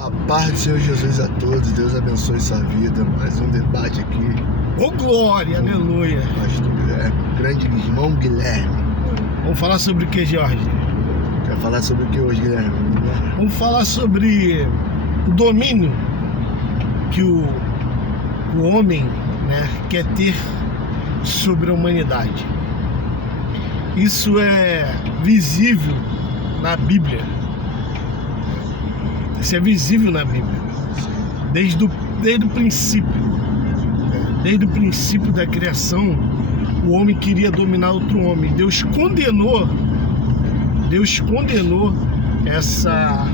A paz do Senhor Jesus a todos, Deus abençoe sua vida. Mais um debate aqui. Ô glória, aleluia. Pastor Guilherme, grande irmão Guilherme. Vamos falar sobre o que, Jorge? Quer falar sobre o que hoje, Guilherme? Vamos falar sobre o domínio que o homem, né, quer ter sobre a humanidade. Isso é visível na Bíblia. Isso é visível na Bíblia. Desde o princípio. Desde o princípio da criação, o homem queria dominar outro homem. Deus condenou essa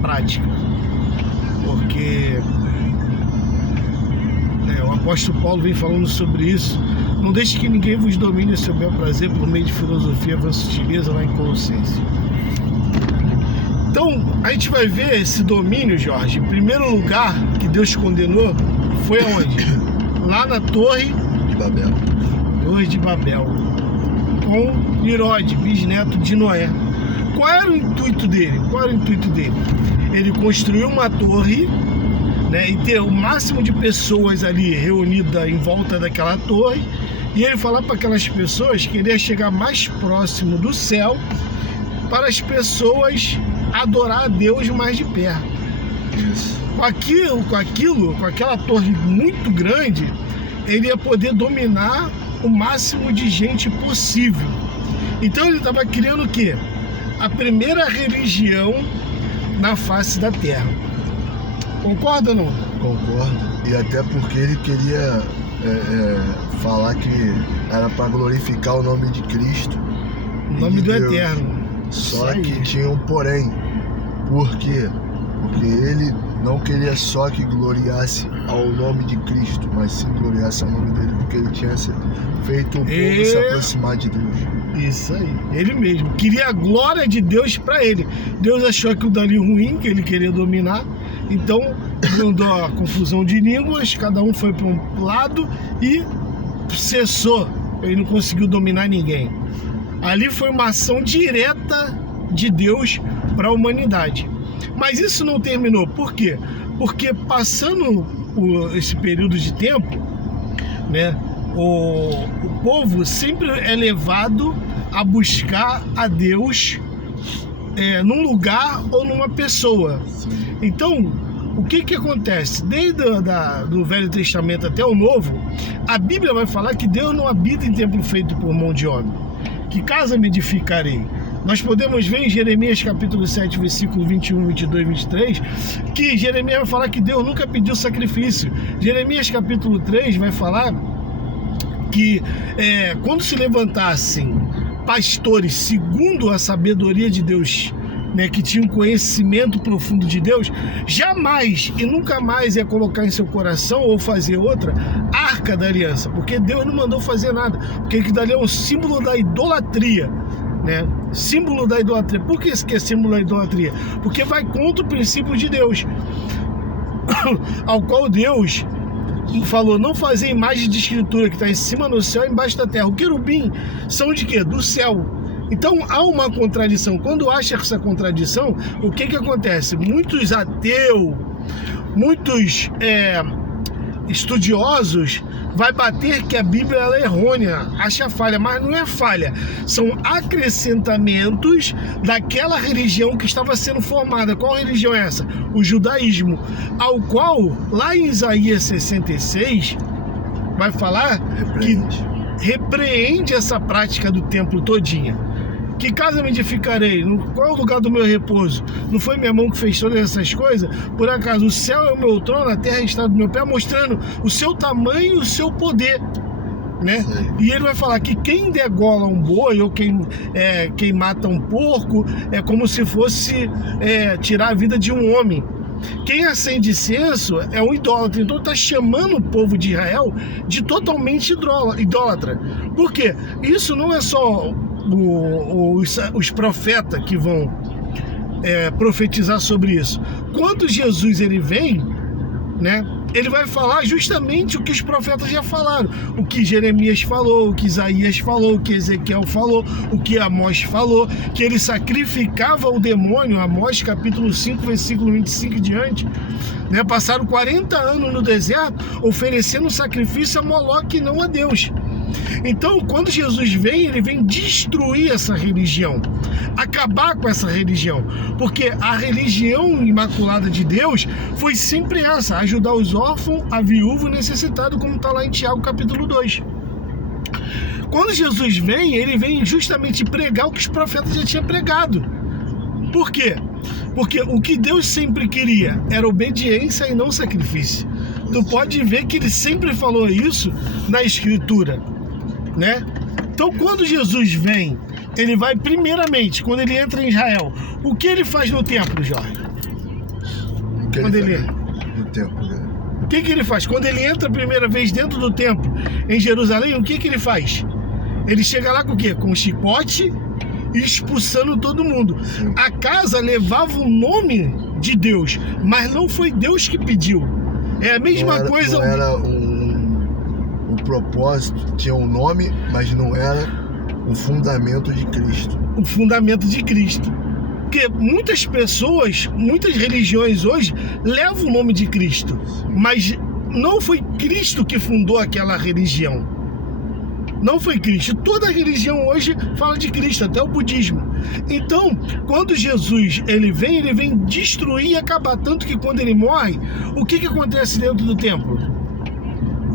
prática. Porque o apóstolo Paulo vem falando sobre isso. Não deixe que ninguém vos domine a seu bel prazer por meio de filosofia, vã sutileza, lá em Colossenses. Então, a gente vai ver esse domínio, Jorge. Em primeiro lugar que Deus condenou foi aonde? Lá na Torre de Babel. Torre de Babel, com Irode, bisneto de Noé. Qual era o intuito dele? Ele construiu uma torre, né, e ter o máximo de pessoas ali reunidas em volta daquela torre, e ele falar para aquelas pessoas que ele ia chegar mais próximo do céu para as pessoas adorar a Deus mais de perto. Isso. Com aquela torre muito grande, ele ia poder dominar o máximo de gente possível. Então ele estava criando o quê? A primeira religião na face da terra. Concorda ou não? Concordo. E até porque ele queria falar que era para glorificar o nome de Cristo. O nome do Deus. Eterno. Só que tinha um porém. Por quê? Porque ele não queria só que gloriasse ao nome de Cristo, mas sim gloriasse ao nome dele, porque ele tinha feito o povo se aproximar de Deus. Isso aí, ele mesmo. Queria a glória de Deus para ele. Deus achou aquilo dali ruim, que ele queria dominar, então mandou a confusão de línguas, cada um foi para um lado e cessou. Ele não conseguiu dominar ninguém. Ali foi uma ação direta de Deus para a humanidade. Mas isso não terminou. Por quê? Porque passando esse período de tempo, né, o povo sempre é levado a buscar a Deus num lugar ou numa pessoa. Sim. Então, o que acontece? Desde do Velho Testamento até o Novo, a Bíblia vai falar que Deus não habita em templo feito por mão de homem. Que casa me edificarei? Nós podemos ver em Jeremias capítulo 7, versículo 21, 22 e 23, que Jeremias vai falar que Deus nunca pediu sacrifício. Jeremias capítulo 3 vai falar que quando se levantassem pastores segundo a sabedoria de Deus, né, que tinham conhecimento profundo de Deus, jamais e nunca mais ia colocar em seu coração ou fazer outra arca da aliança, porque Deus não mandou fazer nada, porque aquilo dali é um símbolo da idolatria, né? Símbolo da idolatria. Por que isso que é símbolo da idolatria? Porque vai contra o princípio de Deus, ao qual Deus falou: não fazer imagem de escritura que está em cima no céu e embaixo da terra. O querubim são de quê? Do céu. Então há uma contradição. Quando acha essa contradição, o que acontece? Muitos ateus, muitos estudiosos vai bater que a Bíblia ela é errônea, acha falha, mas não é falha, são acrescentamentos daquela religião que estava sendo formada. Qual religião é essa? O judaísmo, ao qual lá em Isaías 66 vai falar que repreende essa prática do templo todinha. Que casa me edificarei? Qual é o lugar do meu repouso? Não foi minha mão que fez todas essas coisas? Por acaso o céu é o meu trono, a terra está do meu pé, mostrando o seu tamanho e o seu poder, né? E ele vai falar que quem degola um boi ou quem mata um porco é como se fosse tirar a vida de um homem. Quem acende incenso é um idólatra. Então está chamando o povo de Israel de totalmente idólatra. Por quê? Isso não é só os profetas que vão profetizar sobre isso. Quando Jesus ele vem, né, ele vai falar justamente o que os profetas já falaram, o que Jeremias falou, o que Isaías falou, o que Ezequiel falou, o que Amós falou, que ele sacrificava o demônio. Amós capítulo 5, versículo 25 em diante, né? Passaram 40 anos no deserto oferecendo sacrifício a Moloque e não a Deus. Então, quando Jesus vem, ele vem destruir essa religião, acabar com essa religião, porque a religião imaculada de Deus foi sempre essa: ajudar os órfãos, a viúva e o necessitado, como está lá em Tiago capítulo 2. Quando Jesus vem, ele vem justamente pregar o que os profetas já tinham pregado. Por quê? Porque o que Deus sempre queria era obediência e não sacrifício. Tu pode ver que ele sempre falou isso na Escritura, né? Então, quando Jesus vem, ele vai primeiramente, quando ele entra em Israel, o que ele faz no templo, Jorge? Quando ele no templo, né? O que ele faz? Quando ele entra a primeira vez dentro do templo, em Jerusalém, o que ele faz? Ele chega lá com o quê? Com um chicote, expulsando todo mundo. Sim. A casa levava o nome de Deus, mas não foi Deus que pediu. É a mesma coisa. Não era o propósito, tinha um nome, mas não era o fundamento de Cristo. O fundamento de Cristo. Porque muitas pessoas, muitas religiões hoje levam o nome de Cristo, mas não foi Cristo que fundou aquela religião. Não foi Cristo. Toda religião hoje fala de Cristo, até o budismo. Então, quando Jesus ele vem destruir e acabar. Tanto que quando ele morre, o que acontece dentro do templo?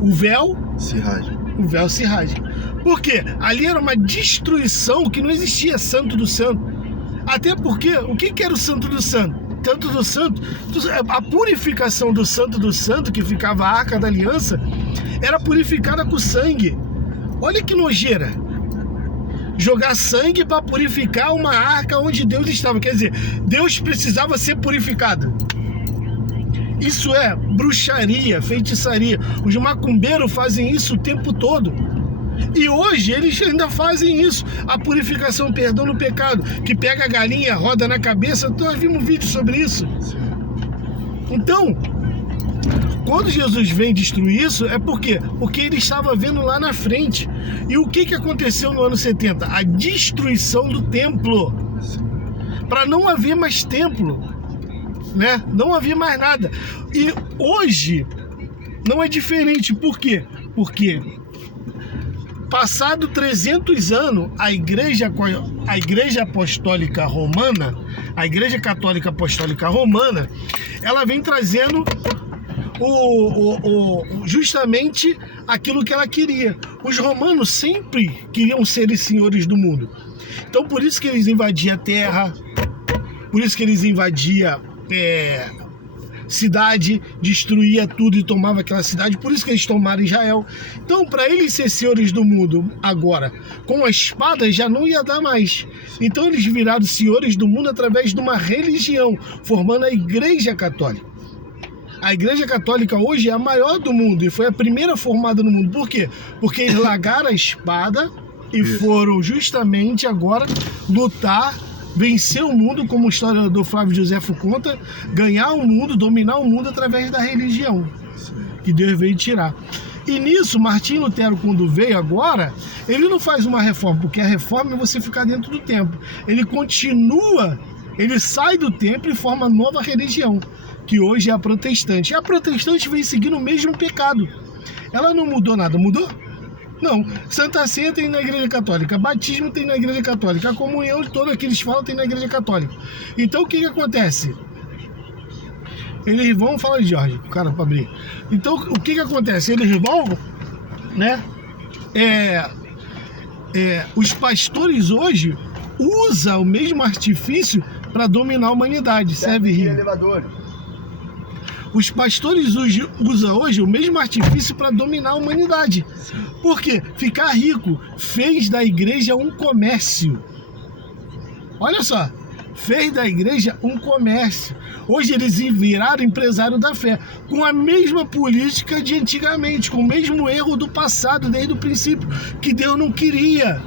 O véu se rasga. O véu se rasga. Por quê? Ali era uma destruição que não existia Santo do Santo. Até porque, o que era o Santo do Santo? Santo do Santo, a purificação do Santo do Santo, que ficava a Arca da Aliança, era purificada com sangue. Olha que nojeira. Jogar sangue para purificar uma arca onde Deus estava. Quer dizer, Deus precisava ser purificado. Isso é bruxaria, feitiçaria. Os macumbeiros fazem isso o tempo todo. E hoje eles ainda fazem isso. A purificação, o perdão no pecado, que pega a galinha, roda na cabeça. Nós vimos um vídeo sobre isso. Então, quando Jesus vem destruir isso, é por quê? Porque ele estava vendo lá na frente. E o que aconteceu no ano 70? A destruição do templo. Para não haver mais templo, né? Não havia mais nada. E hoje não é diferente. Por quê? Porque passado 300 anos, a Igreja Apostólica Romana, a Igreja Católica Apostólica Romana, ela vem trazendo justamente aquilo que ela queria. Os romanos sempre queriam ser os senhores do mundo. Então, por isso que eles invadiam a terra, por isso que eles invadiam cidade, destruía tudo e tomava aquela cidade. Por isso que eles tomaram Israel. Então, para eles ser senhores do mundo agora, com a espada, já não ia dar mais. Então, eles viraram senhores do mundo através de uma religião, formando a Igreja Católica. A Igreja Católica hoje é a maior do mundo e foi a primeira formada no mundo. Por quê? Porque eles largaram a espada e foram justamente agora lutar, vencer o mundo, como o historiador Flávio Josefo conta, ganhar o mundo, dominar o mundo através da religião que Deus veio tirar. E nisso, Martinho Lutero, quando veio agora, ele não faz uma reforma, porque a reforma é você ficar dentro do templo. Ele continua, ele sai do templo e forma nova religião, que hoje é a protestante. E a protestante vem seguindo o mesmo pecado. Ela não mudou nada, mudou? Não. Santa Ceia tem na Igreja Católica, batismo tem na Igreja Católica, a comunhão toda que eles falam tem na Igreja Católica. Então o que acontece? Eles vão, fala de Jorge, o cara para abrir. Então o que acontece? Eles vão, né? Os pastores hoje usam o mesmo artifício para dominar a humanidade. Serve rir. Os pastores usam hoje o mesmo artifício para dominar a humanidade. Por quê? Ficar rico fez da igreja um comércio. Olha só, fez da igreja um comércio. Hoje eles viraram empresário da fé, com a mesma política de antigamente, com o mesmo erro do passado, desde o princípio, que Deus não queria.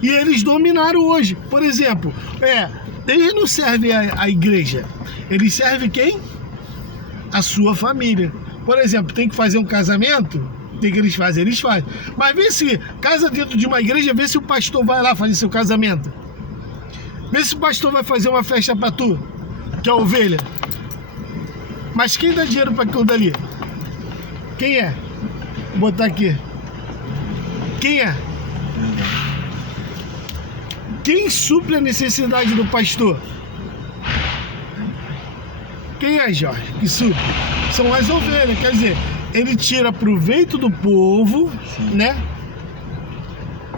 E eles dominaram hoje. Por exemplo, eles não servem a igreja, eles servem quem? a sua família. Por exemplo, tem que fazer um casamento, tem que eles fazem. Mas vê se casa dentro de uma igreja, vê se o pastor vai lá fazer seu casamento. Vê se o pastor vai fazer uma festa para tu, que é a ovelha. Mas quem dá dinheiro para aquilo dali? Quem é? Vou botar aqui. Quem é? Quem supre a necessidade do pastor? Quem é, Jorge? Que supre? São as ovelhas, quer dizer, ele tira proveito do povo, né?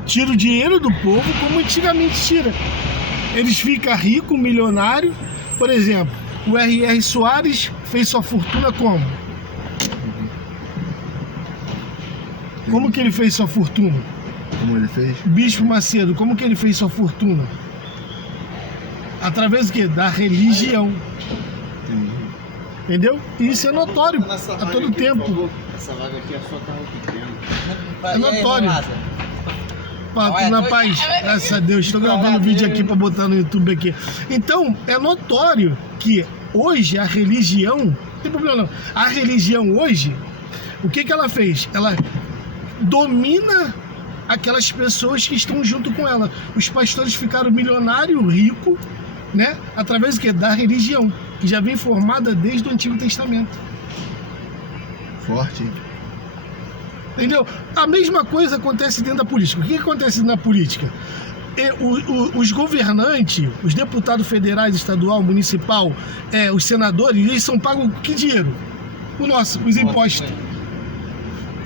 Tira o dinheiro do povo como antigamente tira. Eles ficam ricos, milionários. Por exemplo, o R.R. Soares fez sua fortuna como? Como que ele fez sua fortuna? Como ele fez? Bispo Macedo, como que ele fez sua fortuna? Através do quê? Da religião. Entendeu? E isso é notório a todo tempo. Essa vaga aqui é só carro pequeno. É notório. Tudo na paz, graças a Deus. Estou gravando vídeo aqui para botar no YouTube aqui. Então, é notório que hoje a religião, não tem problema não, a religião hoje, o que ela fez? Ela domina aquelas pessoas que estão junto com ela. Os pastores ficaram milionários, ricos, né? Através do quê? Da religião, que já vem formada desde o Antigo Testamento. Forte, hein? Entendeu? A mesma coisa acontece dentro da política. O que acontece na política? Os governantes, os deputados federais, estadual, municipal, os senadores, eles são pagos com que dinheiro? Os impostos.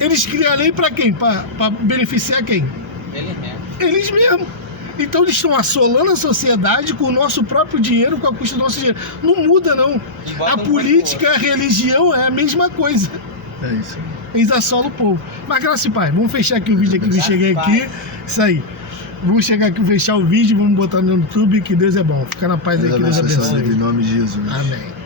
Eles criam a lei para quem? Para beneficiar quem? Eles mesmos. Então eles estão assolando a sociedade com o nosso próprio dinheiro, com a custa do nosso dinheiro. Não muda, não. A política, a religião é a mesma coisa. É isso. Eles assolam o povo. Mas graças a Deus, vamos fechar aqui o vídeo aqui. Eu cheguei aqui. Isso aí. Vamos chegar aqui, fechar o vídeo, vamos botar no YouTube, que Deus é bom. Fica na paz aí, que Deus abençoe. Em nome de Jesus. Amém.